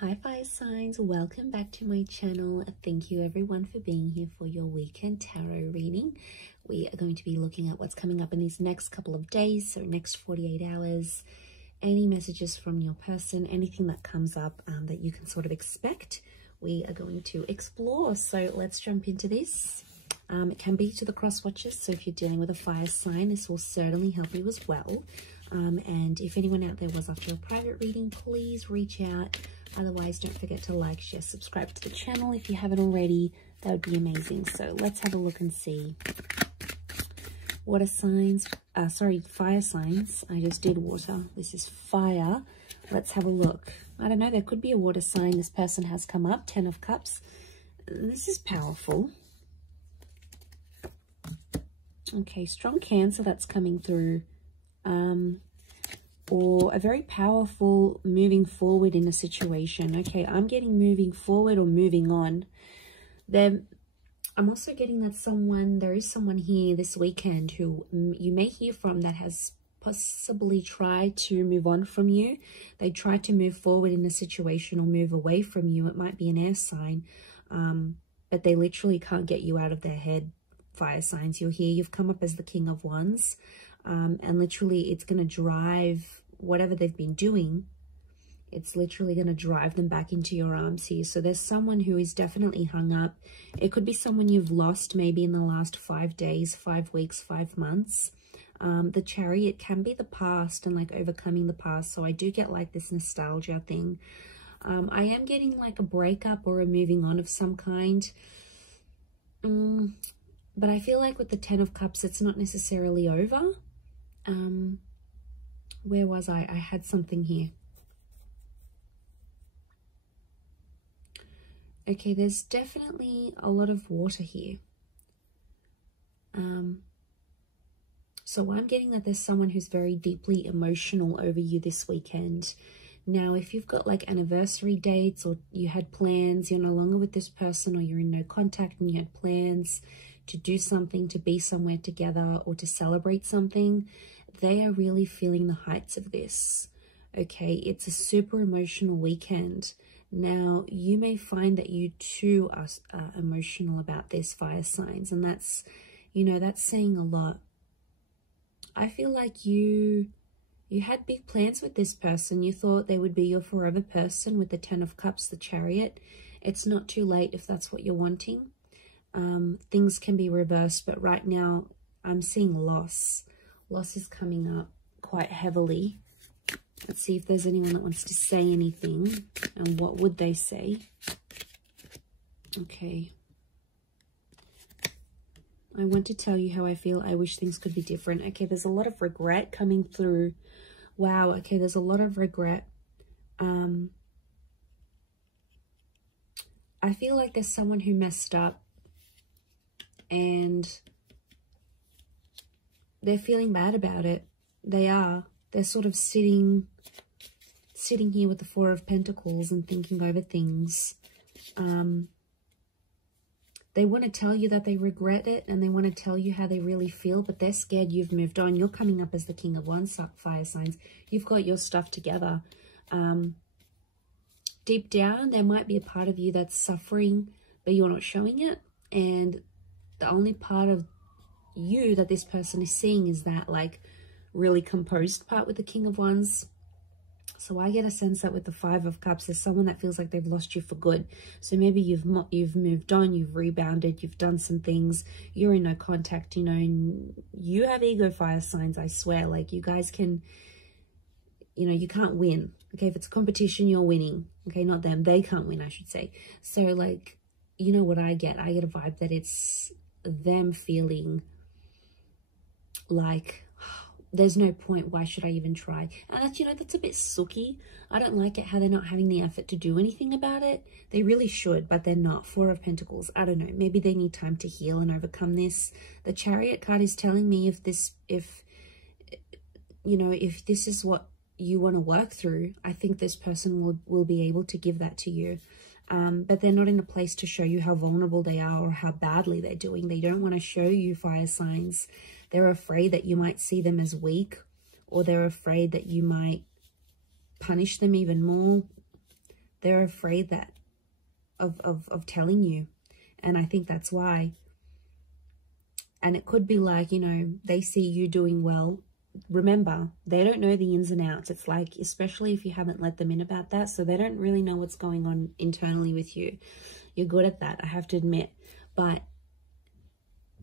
Hi fire signs, welcome back to my channel. Thank you everyone for being here for your weekend tarot reading. We are going to be looking at what's coming up in these next couple of days, so next 48 hours. Any messages from your person, anything that comes up that you can sort of expect, we are going to explore. So let's jump into this. It can be to the cross watchers, so if you're dealing with a fire sign, this will certainly help you as well. And if anyone out there was after a private reading, please reach out. Otherwise, don't forget to like, share, subscribe to the channel if you haven't already. That would be amazing. So let's have a look and see. Water signs, fire signs. I just did water. This is fire. Let's have a look. I don't know, there could be a water sign. This person has come up, 10 of Cups. This is powerful. Okay, strong Cancer that's coming through. Or a very powerful moving forward in a situation. Okay, I'm getting moving forward or moving on. Then I'm also getting that there is someone here this weekend who you may hear from that has possibly tried to move on from you. They tried to move forward in a situation or move away from you. It might be an air sign, but they literally can't get you out of their head. Fire signs, you're here, you've come up as the King of Wands. And literally it's going to drive whatever they've been doing, it's literally going to drive them back into your arms here. So there's someone who is definitely hung up. It could be someone you've lost maybe in the last 5 days, 5 weeks, 5 months. The Chariot can be the past and like overcoming the past. So I do get like this nostalgia thing. I am getting like a breakup or a moving on of some kind. But I feel like with the 10 of Cups, it's not necessarily over. Where was I? I had something here. Okay, there's definitely a lot of water here. So I'm getting that there's someone who's very deeply emotional over you this weekend. Now, if you've got like anniversary dates or you had plans, you're no longer with this person, or you're in no contact and you had plans to do something, to be somewhere together or to celebrate something, they are really feeling the heights of this. Okay, it's a super emotional weekend. Now, you may find that you too are emotional about this, fire signs, and that's, you know, that's saying a lot. I feel like you had big plans with this person. You thought they would be your forever person with the 10 of Cups, the Chariot. It's not too late if that's what you're wanting. Things can be reversed, but right now I'm seeing loss. Loss is coming up quite heavily. Let's see if there's anyone that wants to say anything, and what would they say? Okay. I want to tell you how I feel. I wish things could be different. Okay, there's a lot of regret coming through. Wow, okay, there's a lot of regret. I feel like there's someone who messed up and they're feeling bad about it. They are. They're sort of sitting here with the 4 of Pentacles and thinking over things. They want to tell you that they regret it and they want to tell you how they really feel, but they're scared you've moved on. You're coming up as the King of Wands, fire signs. You've got your stuff together. Deep down, there might be a part of you that's suffering, but you're not showing it. And the only part of you that this person is seeing is that like really composed part with the King of Wands. So I get a sense that with the 5 of Cups, there's someone that feels like they've lost you for good. So maybe you've moved on, you've rebounded, you've done some things, you're in no contact, you know, and you have ego, fire signs, I swear. Like you guys can, you know, you can't win. Okay, if it's a competition, you're winning. Okay, not them. They can't win, I should say. So like, you know what I get? I get a vibe that it's them feeling like there's no point, why should I even try? And that's, you know, that's a bit sooky. I don't like it how they're not having the effort to do anything about it. They really should, but they're not. 4 of Pentacles, I don't know, maybe they need time to heal and overcome this. The Chariot card is telling me if this is what you want to work through, I think this person will be able to give that to you. But they're not in a place to show you how vulnerable they are or how badly they're doing. They don't want to show you, fire signs. They're afraid that you might see them as weak, or they're afraid that you might punish them even more. They're afraid that of telling you. And I think that's why. And it could be like, you know, they see you doing well. Remember, they don't know the ins and outs. It's like, especially if you haven't let them in about that. So they don't really know what's going on internally with you. You're good at that, I have to admit. But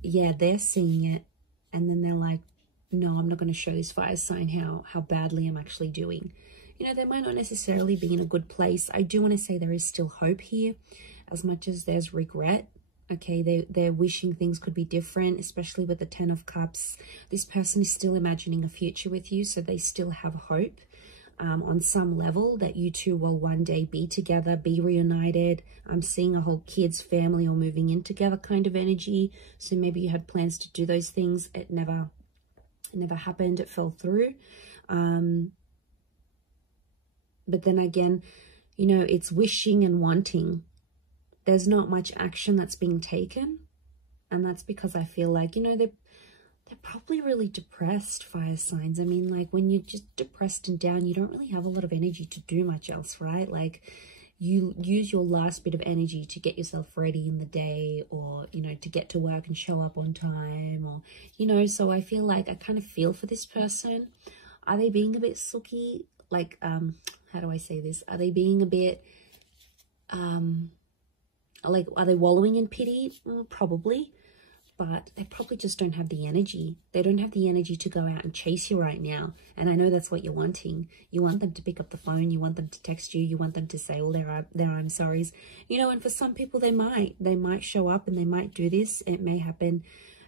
yeah, they're seeing it. And then they're like, no, I'm not going to show this fire sign how badly I'm actually doing. You know, they might not necessarily be in a good place. I do want to say there is still hope here, as much as there's regret. Okay, they're wishing things could be different, especially with the 10 of Cups. This person is still imagining a future with you, so they still have hope on some level that you two will one day be together, be reunited. I'm seeing a whole kids, family, or moving in together kind of energy. So maybe you had plans to do those things. It never happened. It fell through. But then again, you know, it's wishing and wanting. There's not much action that's being taken. And that's because I feel like, you know, they're probably really depressed, fire signs. I mean, like when you're just depressed and down, you don't really have a lot of energy to do much else, right? Like you use your last bit of energy to get yourself ready in the day, or, you know, to get to work and show up on time, or, you know, so I feel like I kind of feel for this person. Are they being a bit sooky? Like, how do I say this? Are they being a bit, like, are they wallowing in pity? Probably, but they probably just don't have the energy. They don't have the energy to go out and chase you right now. And I know that's what you're wanting. You want them to pick up the phone. You want them to text you. You want them to say all their I'm sorries. You know, and for some people, they might show up and they might do this. It may happen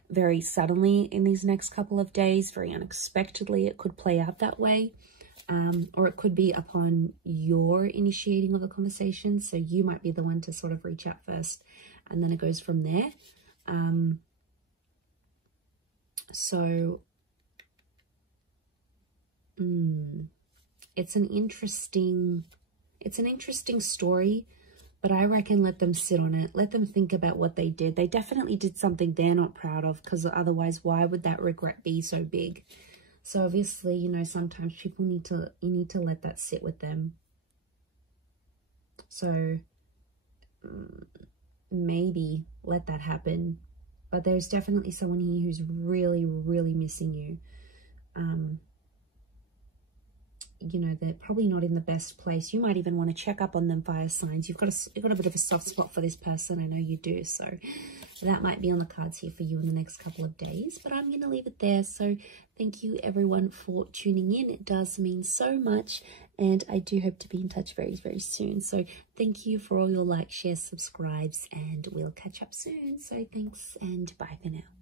very suddenly in these next couple of days, very unexpectedly. It could play out that way. Or it could be upon your initiating of the conversation. So you might be the one to sort of reach out first, and then it goes from there. It's an interesting story, but I reckon let them sit on it. Let them think about what they did. They definitely did something they're not proud of, because otherwise, why would that regret be so big? So obviously, you know, sometimes people need to let that sit with them. So maybe let that happen. But there's definitely someone here who's really, really missing you. You know, they're probably not in the best place. You might even want to check up on them, fire signs. You've got a bit of a soft spot for this person. I know you do. So that might be on the cards here for you in the next couple of days. But I'm going to leave it there. So thank you, everyone, for tuning in. It does mean so much. And I do hope to be in touch very, very soon. So thank you for all your likes, shares, subscribes. And we'll catch up soon. So thanks and bye for now.